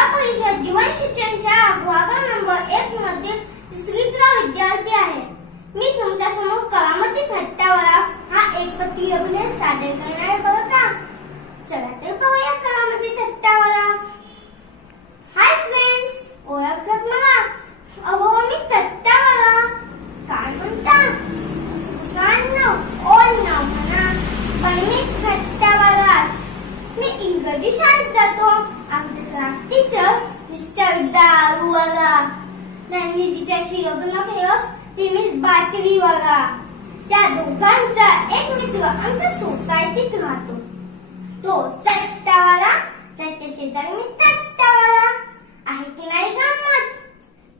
जिल्हा परिषद जीवन शिक्षणच्या भाग नंबर 1 मध्ये तिसरीचा विद्यार्थी आहे। मी तुमच्या समोर करामती थट्टावाला हा एकपात्री अभिनय सादर करणार आहे बरं का। चला तर पाहूया करामती थट्टावाला। हाय फ्रेंड्स, ओळखत मला? अहो मी थट्टावाला। काय म्हणता? सांगणं ओल नाव म्हणा, पण मी थट्टावाला। मी इंग्रजी शाळेत जातो। आमचे क्लास टीचर मिस्टर दारूवाला। त्यांनी तिच्याशी लग्न केलं, ती मिस बाटलीवाला। त्या दोघांचा एक मित्र आमच्या सोसायटीत राहतो, तो थट्टावाला। त्याच्या शेजारी मी थट्टावाला। आहे की नाही गंमत?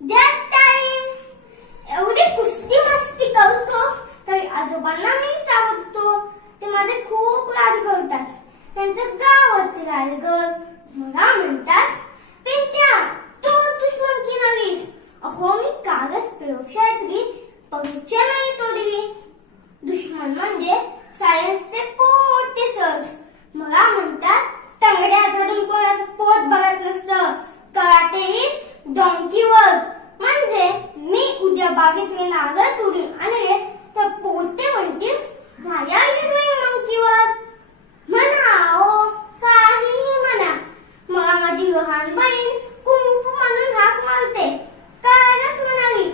द्या टाळी। एवढी कुस्ती मस्ती करतो तरी आजोबांना मीच आवडतो। ते माझे खूप लाड करतात। त्यांचं गावच लाडगं। मला म्हणतात, पिंट्या तू दुश्मन की नाहीस? अहो मी कालच प्रयोगशाळेतली परीक्षा नाही तोडली। दुश्मन म्हणजे सायन्सचे पोटे सर। मला म्हणतात, तंगड्या धरून कोणाचं पोट बघत नसतं, कराटे इज डोंकी वर्क। म्हणजे मी उद्या बागेतले नारळ तोडून आणले तर पोटे म्हणतील, why are you doing monkey work? म्हणा ओ, काहीही म्हणा। मला माझी लहान बहीण कुंफू म्हणून हाक मारते। कालच म्हणाली,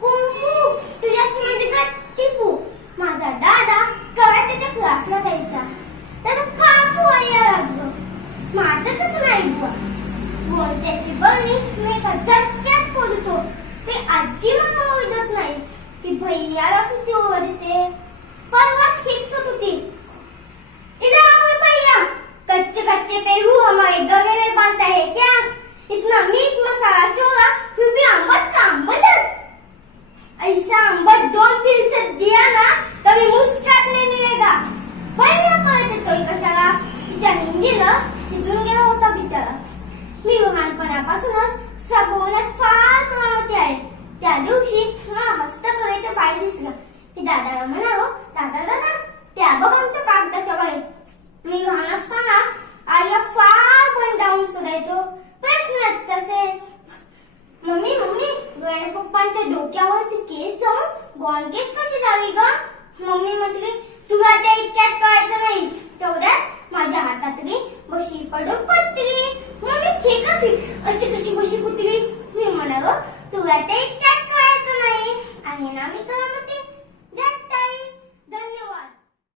कुंफू तुझ्याशी माझी गट्टी पू। माझा दादा कराटेच्या क्लासला जायचा, त्याला कापू यायला लागलं। माझं तसं नाही बुवा। गोंट्याची बरणी मी एका झटक्यात फोडतो। ते आजी मला ओरडत नाही, ती भैयाला किती ओरडते। परवाच केक सुट होती। इधर आओ भैया, कच्चे कच्चे पेरू हमारे गले में बांधता है क्या? इतना मीट मसाला चोरा फिर भी अम्बट का अम्बट। ऐसा अम्बट 2-3 से दिया ना कभी मुस्कात नहीं मिलेगा। भैया परत येतोय कशाला? तिच्या हिंदीनं शिजून गेला होता बिचारा। मी लहानपणापासूनच सबवण्यात फार करामती आहे। त्या दिवशी मला हस्तकलेचा पाय दिसला की दादाला म्हणालो, दादा दादा त्या बघ आमच्या कागदाच्या बाई। मी लहान असताना आईला फार कंटाळून सोडायचो। प्रश्न तसे, मम्मी मम्मी गणपप्पांच्या डोक्यावरचे केस जाऊन गॉन केस कशी झाली ग? मम्मी म्हटली, तुला त्या इतक्यात कळायचं नाही। तेवढ्यात माझ्या हातातली बशी पडून पडली। मम्मी खे कशी? अशी कशी बशी कुठली? मी म्हणालो, तुला त्या